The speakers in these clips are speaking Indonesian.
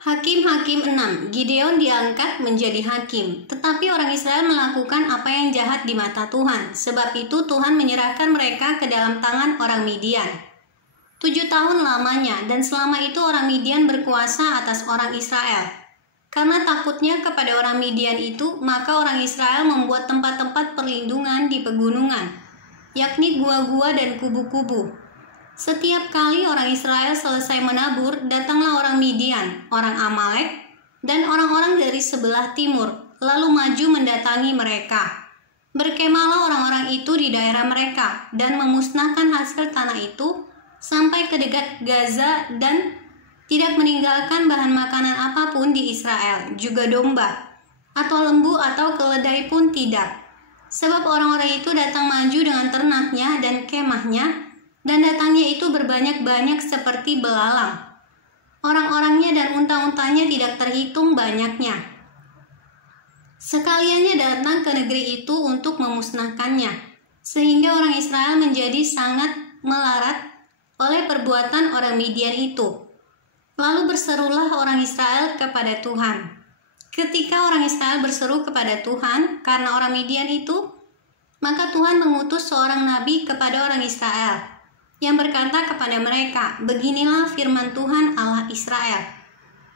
Hakim-Hakim 6, Gideon diangkat menjadi hakim, tetapi orang Israel melakukan apa yang jahat di mata Tuhan. Sebab itu Tuhan menyerahkan mereka ke dalam tangan orang Midian. 7 tahun lamanya, dan selama itu orang Midian berkuasa atas orang Israel. Karena takutnya kepada orang Midian itu, maka orang Israel membuat tempat-tempat perlindungan di pegunungan, yakni gua-gua dan kubu-kubu. Setiap kali orang Israel selesai menabur, datanglah orang Midian, orang Amalek, dan orang-orang dari sebelah timur, lalu maju mendatangi mereka. Berkemahlah orang-orang itu di daerah mereka, dan memusnahkan hasil tanah itu sampai ke dekat Gaza, dan tidak meninggalkan bahan makanan apapun di Israel, juga domba, atau lembu atau keledai pun tidak. Sebab orang-orang itu datang maju dengan ternaknya dan kemahnya, dan datangnya itu berbanyak-banyak seperti belalang. Orang-orangnya dan unta-untanya tidak terhitung banyaknya. Sekaliannya datang ke negeri itu untuk memusnahkannya, sehingga orang Israel menjadi sangat melarat oleh perbuatan orang Midian itu. Lalu berserulah orang Israel kepada Tuhan. Ketika orang Israel berseru kepada Tuhan karena orang Midian itu, maka Tuhan mengutus seorang nabi kepada orang Israel, yang berkata kepada mereka, "Beginilah firman Tuhan Allah Israel.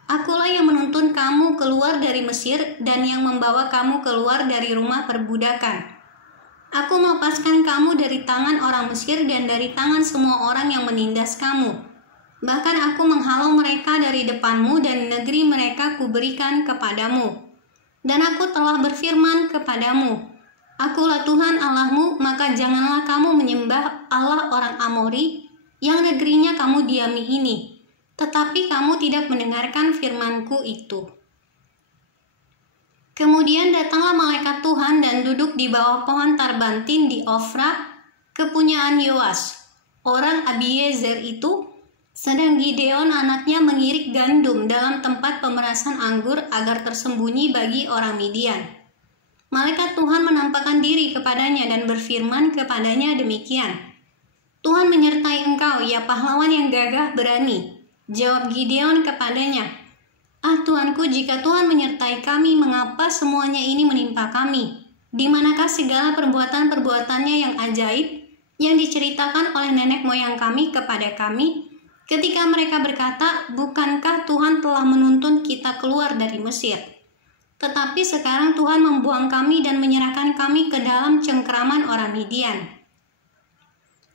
Akulah yang menuntun kamu keluar dari Mesir dan yang membawa kamu keluar dari rumah perbudakan. Aku melepaskan kamu dari tangan orang Mesir dan dari tangan semua orang yang menindas kamu. Bahkan aku menghalau mereka dari depanmu dan negeri mereka kuberikan kepadamu. Dan aku telah berfirman kepadamu, Akulah Tuhan Allahmu, maka janganlah kamu menyembah Allah orang Amori yang negerinya kamu diami ini, tetapi kamu tidak mendengarkan firmanku itu." Kemudian datanglah malaikat Tuhan dan duduk di bawah pohon tarbantin di Ofra, kepunyaan Yoas, orang Abiezer itu, sedang Gideon anaknya mengirik gandum dalam tempat pemerasan anggur agar tersembunyi bagi orang Midian. Malaikat Tuhan menampakkan diri kepadanya dan berfirman kepadanya demikian, "Tuhan menyertai engkau, ya pahlawan yang gagah berani." Jawab Gideon kepadanya, "Ah Tuanku, jika Tuhan menyertai kami, mengapa semuanya ini menimpa kami? Di manakah segala perbuatan-perbuatannya yang ajaib yang diceritakan oleh nenek moyang kami kepada kami, ketika mereka berkata, bukankah Tuhan telah menuntun kita keluar dari Mesir? Tetapi sekarang Tuhan membuang kami dan menyerahkan kami ke dalam cengkraman orang Midian."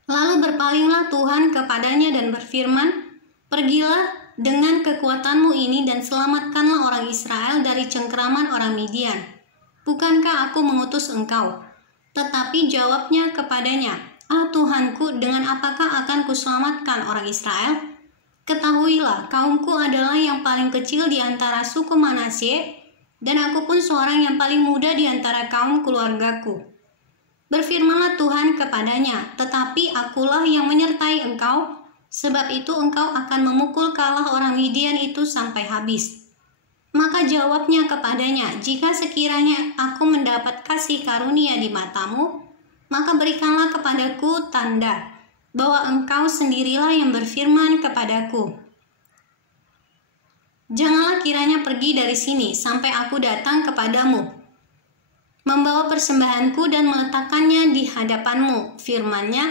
Lalu berpalinglah Tuhan kepadanya dan berfirman, "Pergilah dengan kekuatanmu ini dan selamatkanlah orang Israel dari cengkraman orang Midian. Bukankah aku mengutus engkau?" Tetapi jawabnya kepadanya, "Ah Tuhanku, dengan apakah akan kuselamatkan orang Israel? Ketahuilah, kaumku adalah yang paling kecil di antara suku Manasye, dan aku pun seorang yang paling muda di antara kaum keluargaku." Berfirmanlah Tuhan kepadanya, "Tetapi akulah yang menyertai engkau, sebab itu engkau akan memukul kalah orang Midian itu sampai habis." Maka jawabnya kepadanya, "Jika sekiranya aku mendapat kasih karunia di matamu, maka berikanlah kepadaku tanda bahwa engkau sendirilah yang berfirman kepadaku, janganlah kiranya pergi dari sini sampai aku datang kepadamu, membawa persembahanku dan meletakkannya di hadapanmu. Firman-Nya,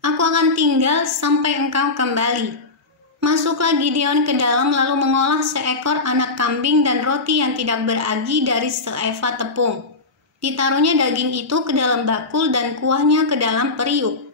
aku akan tinggal sampai engkau kembali." Masuklah Gideon ke dalam lalu mengolah seekor anak kambing dan roti yang tidak beragi dari seeva tepung. Ditaruhnya daging itu ke dalam bakul dan kuahnya ke dalam periuk.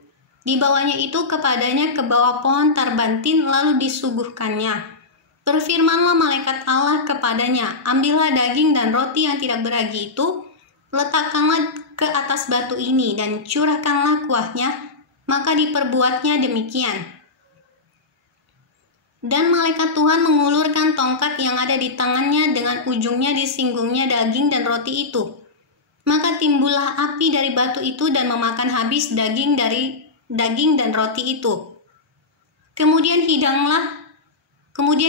Dibawanya itu kepadanya ke bawah pohon tarbantin lalu disuguhkannya. Berfirmanlah malaikat Allah kepadanya, "Ambillah daging dan roti yang tidak beragi itu, letakkanlah ke atas batu ini dan curahkanlah kuahnya." Maka diperbuatnya demikian. Dan malaikat Tuhan mengulurkan tongkat yang ada di tangannya, dengan ujungnya disinggungnya daging dan roti itu. Maka timbullah api dari batu itu dan memakan habis daging dan roti itu. Kemudian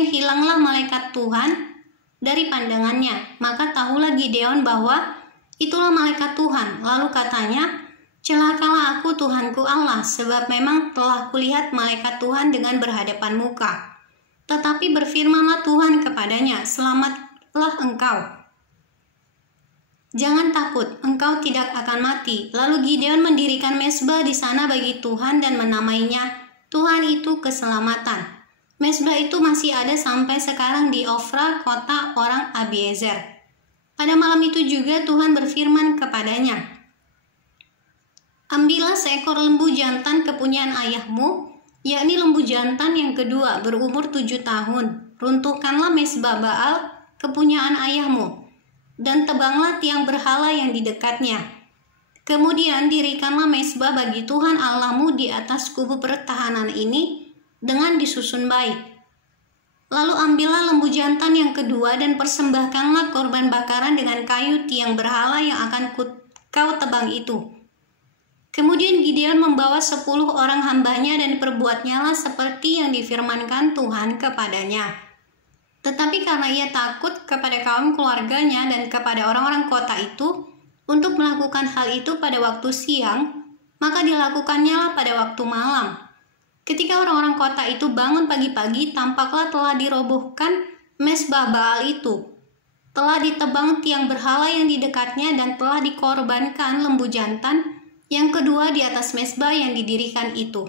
hilanglah malaikat Tuhan dari pandangannya. Maka tahulah Gideon bahwa itulah malaikat Tuhan. Lalu katanya, "Celakalah aku Tuhanku Allah, sebab memang telah kulihat malaikat Tuhan dengan berhadapan muka." Tetapi berfirmanlah Tuhan kepadanya, "Selamatlah engkau. Jangan takut, engkau tidak akan mati." Lalu Gideon mendirikan mezbah di sana bagi Tuhan dan menamainya, "Tuhan itu keselamatan." Mezbah itu masih ada sampai sekarang di Ofra, kota orang Abiezer. Pada malam itu juga Tuhan berfirman kepadanya, "Ambillah seekor lembu jantan kepunyaan ayahmu, yakni lembu jantan yang kedua berumur 7 tahun. Runtuhkanlah mezbah Baal kepunyaan ayahmu, dan tebanglah tiang berhala yang di dekatnya. Kemudian dirikanlah mezbah bagi Tuhan Allahmu di atas kubu pertahanan ini dengan disusun baik. Lalu ambillah lembu jantan yang kedua dan persembahkanlah korban bakaran dengan kayu tiang berhala yang akan kau tebang itu." Kemudian Gideon membawa 10 orang hambanya dan perbuatnyalah seperti yang difirmankan Tuhan kepadanya. Tetapi karena ia takut kepada kaum keluarganya dan kepada orang-orang kota itu untuk melakukan hal itu pada waktu siang, maka dilakukannya pada waktu malam. Ketika orang-orang kota itu bangun pagi-pagi, tampaklah telah dirobohkan mezbah Baal itu. Telah ditebang tiang berhala yang di dekatnya dan telah dikorbankan lembu jantan yang kedua di atas mezbah yang didirikan itu.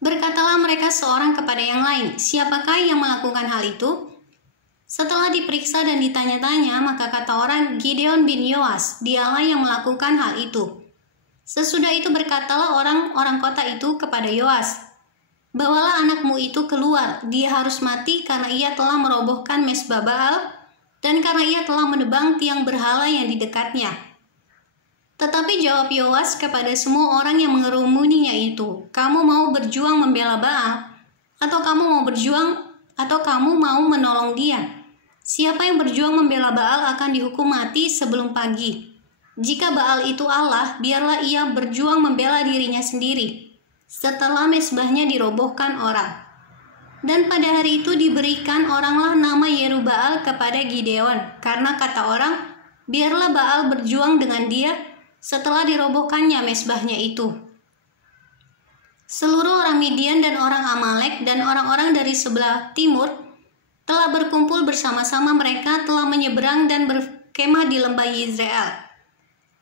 Berkatalah mereka seorang kepada yang lain, "Siapakah yang melakukan hal itu?" Setelah diperiksa dan ditanya-tanya, maka kata orang, "Gideon bin Yoas, dialah yang melakukan hal itu." Sesudah itu berkatalah orang-orang kota itu kepada Yoas, "Bawalah anakmu itu keluar, dia harus mati karena ia telah merobohkan mezbah Baal dan karena ia telah menebang tiang berhala yang di dekatnya." Tetapi jawab Yoas kepada semua orang yang mengerumuninya itu, "Kamu mau berjuang membela Baal, atau kamu mau menolong dia? Siapa yang berjuang membela Baal akan dihukum mati sebelum pagi. Jika Baal itu Allah, biarlah ia berjuang membela dirinya sendiri setelah mezbahnya dirobohkan orang." Dan pada hari itu diberikan oranglah nama Yerubbaal kepada Gideon, karena kata orang, "Biarlah Baal berjuang dengan dia setelah dirobohkannya mezbahnya itu." Seluruh orang Midian dan orang Amalek dan orang-orang dari sebelah timur telah berkumpul bersama-sama, mereka telah menyeberang dan berkemah di lembah Yizreel.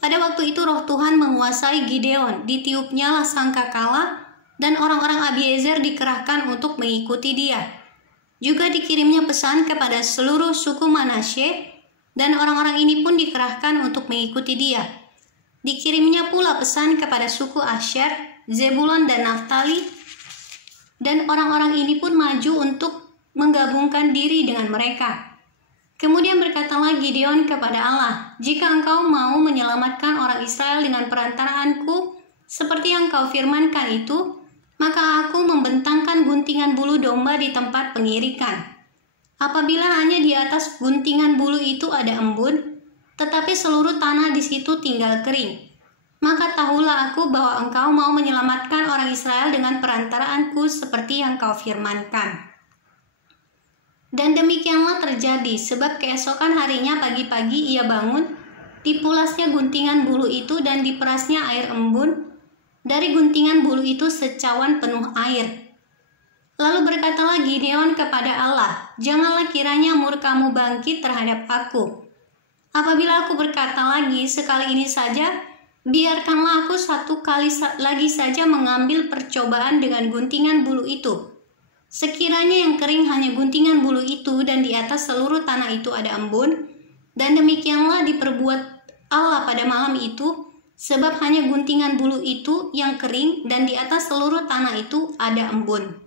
Pada waktu itu roh Tuhan menguasai Gideon, ditiupnyalah sangkakala dan orang-orang Abiezer dikerahkan untuk mengikuti dia. Juga dikirimnya pesan kepada seluruh suku Manasye dan orang-orang ini pun dikerahkan untuk mengikuti dia. Dikirimnya pula pesan kepada suku Asher, Zebulon dan Naftali, dan orang-orang ini pun maju untuk menggabungkan diri dengan mereka. Kemudian berkatalah Gideon kepada Allah, "Jika engkau mau menyelamatkan orang Israel dengan perantaraanku, seperti yang kau firmankan itu, maka aku membentangkan guntingan bulu domba di tempat pengirikan. Apabila hanya di atas guntingan bulu itu ada embun, tetapi seluruh tanah di situ tinggal kering, maka tahulah aku bahwa engkau mau menyelamatkan orang Israel dengan perantaraanku seperti yang kau firmankan." Dan demikianlah terjadi, sebab keesokan harinya pagi-pagi ia bangun, dipulasnya guntingan bulu itu dan diperasnya air embun, dari guntingan bulu itu secawan penuh air. Lalu berkatalah Gideon kepada Allah, "Janganlah kiranya murkamu bangkit terhadap aku. Apabila aku berkata lagi sekali ini saja, biarkanlah aku satu kali lagi saja mengambil percobaan dengan guntingan bulu itu. Sekiranya yang kering hanya guntingan bulu itu dan di atas seluruh tanah itu ada embun." Dan demikianlah diperbuat Allah pada malam itu, sebab hanya guntingan bulu itu yang kering dan di atas seluruh tanah itu ada embun.